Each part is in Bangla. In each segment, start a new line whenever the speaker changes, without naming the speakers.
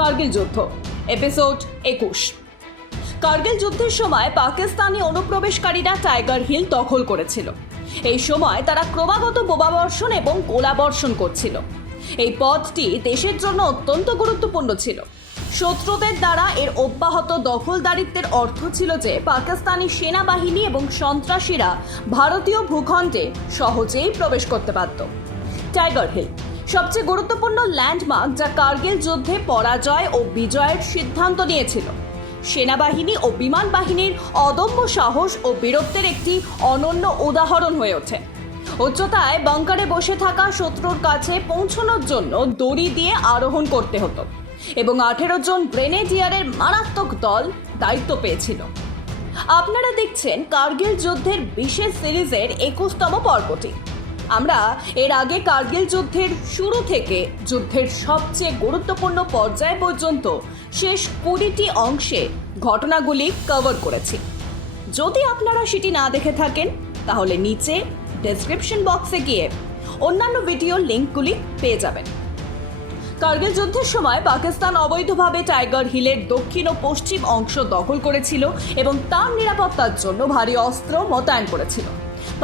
কার্গিল যুদ্ধ এপিসোড একুশ। কার্গিল যুদ্ধের সময় পাকিস্তানি অনুপ্রবেশকারীরা টাইগার হিল দখল করেছিল। এই সময় তারা ক্রমাগত বোমাবর্ষণ এবং গোলাবর্ষণ করছিল। এই পথটি দেশের জন্য অত্যন্ত গুরুত্বপূর্ণ ছিল। শত্রুদের দ্বারা এর অব্যাহত দখলদারিত্বের অর্থ ছিল যে পাকিস্তানি সেনাবাহিনী এবং সন্ত্রাসীরা ভারতীয় ভূখণ্ডে সহজেই প্রবেশ করতে পারত টাইগার হিল সবচেয়ে গুরুত্বপূর্ণ ল্যান্ডমার্ক যা কার্গিল যুদ্ধে পরাজয় ও বিজয়ের সিদ্ধান্ত নিয়েছিল। সেনাবাহিনী ও বিমান বাহিনীর অদম্য সাহস ও বীরত্বের একটি অনন্য উদাহরণ হয়ে ওঠে। উচ্চতায় বাংকারে বসে থাকা শত্রুর কাছে পৌঁছানোর জন্য দড়ি দিয়ে আরোহণ করতে হতো এবং আঠেরো জন গ্রেনেডিয়ারের মারাত্মক দল দায়িত্ব পেয়েছিল। আপনারা দেখছেন কার্গিল যুদ্ধের বিশেষ সিরিজের একুশতম পর্বটি। আমরা এর আগে কার্গিল যুদ্ধের শুরু থেকে যুদ্ধের সবচেয়ে গুরুত্বপূর্ণ পর্যায় পর্যন্ত শেষ কুড়িটি অংশে ঘটনাগুলি কভার করেছি। যদি আপনারা সেটি না দেখে থাকেন, তাহলে নিচে ডেসক্রিপশন বক্সে গিয়ে অন্যান্য ভিডিও লিঙ্কগুলি পেয়ে যাবেন। কার্গিল যুদ্ধের সময় পাকিস্তান অবৈধভাবে টাইগার হিলের দক্ষিণ ও পশ্চিম অংশ দখল করেছিল এবং তার নিরাপত্তার জন্য ভারী অস্ত্র মোতায়েন করেছিল।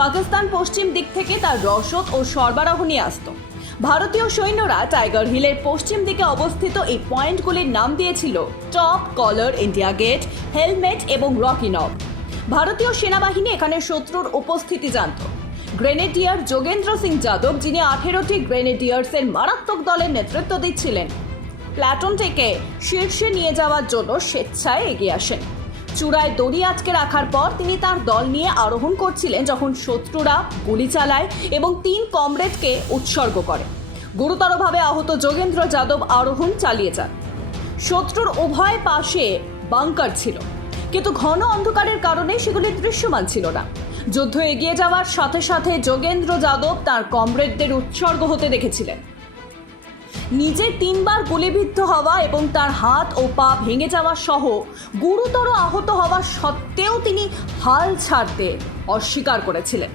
পাকিস্তান পশ্চিম দিক থেকে তার রসদ ও সরবরাহ নিয়ে আসতো। ভারতীয় সৈন্যরা টাইগার হিলের পশ্চিম দিকে অবস্থিত এই পয়েন্টগুলির নাম দিয়েছিল top collar India gate, helmet এবং রকি নব। ভারতীয় সেনাবাহিনী এখানে শত্রুর উপস্থিতি জানত। গ্রেনেডিয়ার যোগেন্দ্র সিং যাদব, যিনি আঠেরোটি গ্রেনেডিয়ার্সের মারাত্মক দলের নেতৃত্ব দিচ্ছিলেন প্ল্যাটনটিকে শীর্ষে নিয়ে যাওয়ার জন্য স্বেচ্ছায় এগিয়ে আসেন। চূড়ায় দড়ি আটকে রাখার পর তিনি তার দল নিয়ে আরোহণ করছিলেন যখন শত্রুরা গুলি চালায় এবং তিন কমরেডকে উৎসর্গ করে। গুরুতরভাবে আহত যোগেন্দ্র যাদব আরোহণ চালিয়ে যান। শত্রুর উভয় পাশে বাংকার ছিল, কিন্তু ঘন অন্ধকারের কারণে সেগুলি দৃশ্যমান ছিল না। যুদ্ধ এগিয়ে যাওয়ার সাথে সাথে যোগেন্দ্র যাদব তার কমরেডদের উৎসর্গ হতে দেখেছিলেন। নিজে তিনবার গুলিবিদ্ধ হওয়া এবং তার হাত ও পা ভেঙে যাওয়া সহ গুরুতর আহত হওয়া সত্ত্বেও তিনি হাল ছাড়তে অস্বীকার করেছিলেন।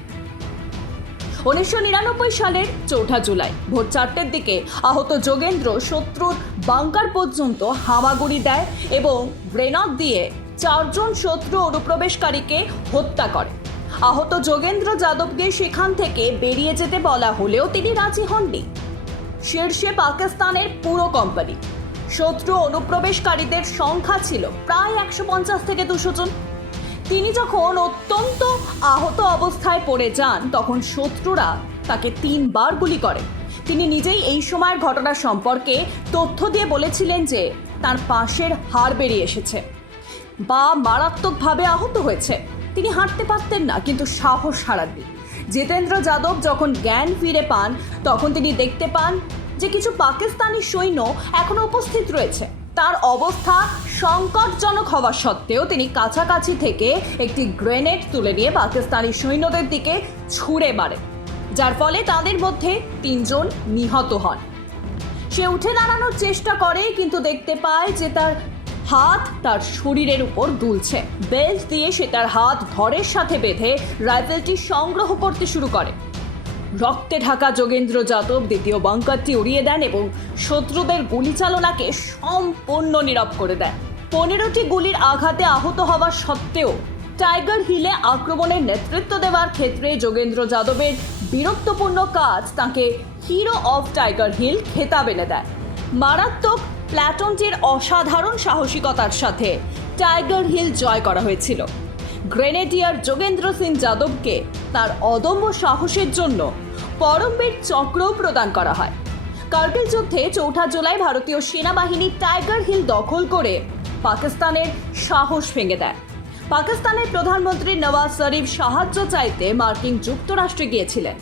উনিশশো নিরানব্বই সালের চৌঠা জুলাই, ভোর চারটের দিকে আহত যোগেন্দ্র শত্রুর বাংকার পর্যন্ত হামাগুড়ি দেয় এবং গ্রেনাড দিয়ে চারজন শত্রু অনুপ্রবেশকারীকে হত্যা করে। আহত যোগেন্দ্র যাদবকে সেখান থেকে বেরিয়ে যেতে বলা হলেও তিনি রাজি হননি। শীর্ষে পাকিস্তানের পুরো কোম্পানি। শত্রু অনুপ্রবেশকারীদের সংখ্যা ছিল প্রায় একশো পঞ্চাশ থেকে দুশো জন। তিনি যখন অত্যন্ত আহত অবস্থায় পড়ে যান, তখন শত্রুরা তাকে তিনবার গুলি করে। তিনি নিজেই এই সময়ের ঘটনা সম্পর্কে তথ্য দিয়ে বলেছিলেন যে, তার পাশের হাড় বেরিয়ে এসেছে বা মারাত্মকভাবে আহত হয়েছে। তিনি হাঁটতে পারতেন না, কিন্তু সাহস হারাননি। জিতেন্দ্র যাদব যখন জ্ঞান ফিরে পান, তখন তিনি দেখতে পান যে কিছু পাকিস্তানি সৈন্য এখনও উপস্থিত রয়েছে। তার অবস্থা সংকটজনক হওয়া সত্ত্বেও তিনি কাছাকাছি থেকে একটি গ্রেনেড তুলে নিয়ে পাকিস্তানি সৈন্যদের দিকে ছুঁড়ে মারে, যার ফলে তাদের মধ্যে তিনজন নিহত হন। সে উঠে দাঁড়ানোর চেষ্টা করে কিন্তু দেখতে পায় যে তার হাত তার শরীরের উপর দুলছে। বেল্ট দিয়ে সে তার হাত ধরের সাথে বেঁধে রাইফেলটি সংগ্রহ করতে শুরু করে। রক্তে ঢাকা যোগেন্দ্র যাদব দ্বিতীয় বাঙ্কারটি উড়িয়ে দেন এবং শত্রুদের গুলি চালনাকে সম্পূর্ণ নীরব করে দেন। পনেরোটি গুলির আঘাতে আহত হওয়া সত্ত্বেও টাইগার হিলে আক্রমণের নেতৃত্ব দেওয়ার ক্ষেত্রে যোগেন্দ্র যাদবের বীরত্বপূর্ণ কাজ তাকে হিরো অফ টাইগার হিল খেতাব এনে দেয়। মারাত্মক প্ল্যাটনটির অসাধারণ সাহসিকতার সাথে টাইগার হিল জয় করা হয়েছিল। গ্রেনেডিয়ার যোগেন্দ্র সিং যাদবকে তার অদম্য সাহসের জন্য পরমবীর চক্রও প্রদান করা হয়। কার্গিল যুদ্ধে চৌঠা জুলাই ভারতীয় সেনাবাহিনী টাইগার হিল দখল করে পাকিস্তানের সাহস ভেঙে দেয়। পাকিস্তানের প্রধানমন্ত্রী নওয়াজ শরীফ সাহায্য চাইতে মার্কিন যুক্তরাষ্ট্রে গিয়েছিলেন।